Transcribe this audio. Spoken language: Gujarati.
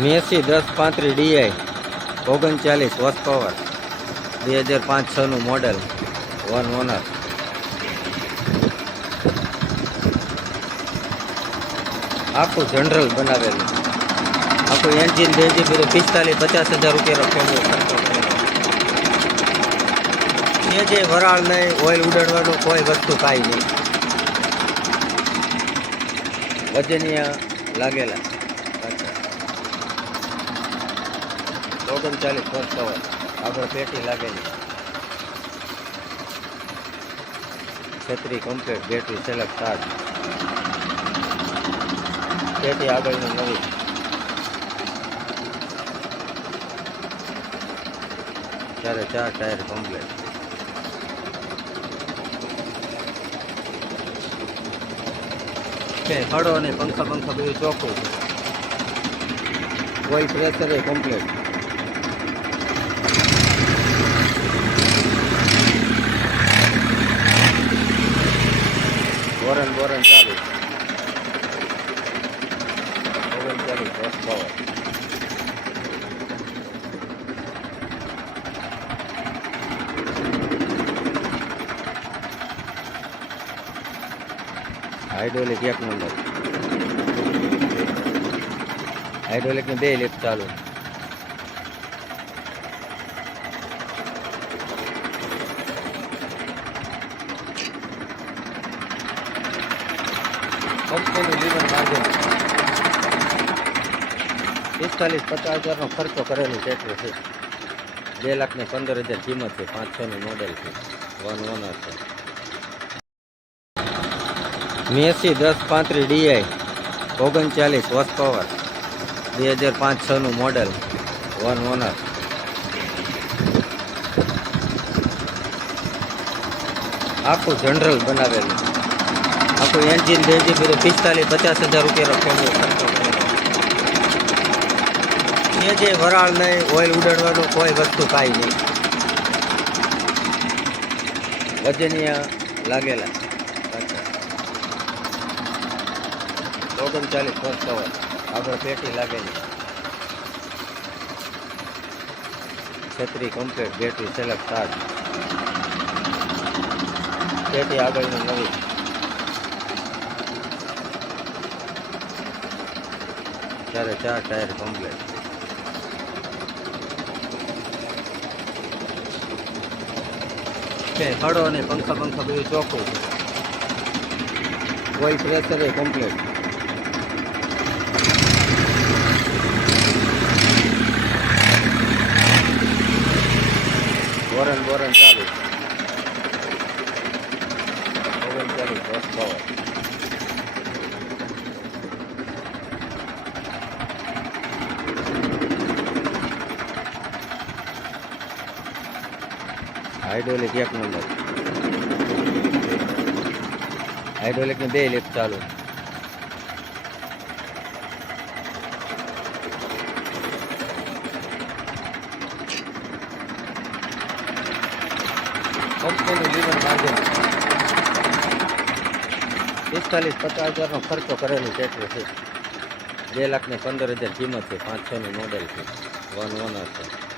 મેસી દસ પાંત્રીસ ડીઆઈ, ઓગણચાલીસ વોસ પાવર બે હજાર પાંચ છનું મોડલ વન ઓનર આખું જનરલ બનાવેલું. આખું એન્જિન બેન્જિન બધું પિસ્તાલીસ પચાસ હજાર રૂપિયાનો ખર્ચો એ જે વરાળ નહીં ઓઇલ ઉડાડવાનું કોઈ વસ્તુ કાંઈ નહીં. વજનિયા લાગેલા. ઓગણચાલીસ વર્ષ કવર આગળ પેટી લાગેલી. છત્રી કમ્પ્લીટ બેટરી સેલેક્ટ સ્ટાર્ટ પેટી આગળની નવી. ત્યારે ચાર ટાયર કમ્પ્લીટ હળો અને પંખા પંખા બધું ચોખ્ખું છે. કોઈ પ્રેશર કમ્પ્લીટ વોરન ઓગણચાલીસ વર્ષ પાવર હાઇડ્રોલિક એક નંબર હાઇડ્રોલિકની બે લિફ્ટ ચાલુ. કંપનીનું જીવન માધ્યમ પિસ્તાલીસ પચાસ હજારનો ખર્ચો કરેલું ટ્રેક્ટર છે. બે લાખને પંદર હજાર કિંમત છે પાંચ મોડેલ છે. વન ઓનર છે. મેસી દસ પાંત્રીસ ડીઆઈ ઓગણચાલીસ વોસ પાવર બે હજાર પાંચ છનું મોડેલ વન ઓનર આખું જનરલ બનાવેલું. આખું એન્જિન બેન્જિન બધું પિસ્તાલીસ પચાસ હજાર રૂપિયાનો કરેલો એ જે વરાળ નહીં ઓઇલ ઉડાડવાનું કોઈ વસ્તુ કાંઈ નહીં. વજનિયા લાગેલા. ઓગણચાલીસ વર્ષ કવર આગળ પેટી લાગેલી. છત્રી કમ્પ્લીટ બેટરી સેલેક્ટ ચાર્જ પેટી આગળની નવી. ચારે ચાર ટાયર કમ્પ્લેટ છે. હળો અને પંખા પંખા બધું ચોખ્ખું છે. કોઈ પ્રેશર એ કમ્પ્લીટ વોરન વોરન ચાલુ. ઓગણચાલીસ વર્ષ પાવર હાઇડ્રોલિક એક નંબર હાઇડ્રોલિકની બે લિફ્ટ ચાલુ. પિસ્તાલીસ, પચાસ હજારનો ખર્ચો કરેલો ટ્રેક્ટર છે. બે લાખ ને પંદર હજાર કિંમત છે, પાંચનું મોડેલ છે. વન ઓનર છે.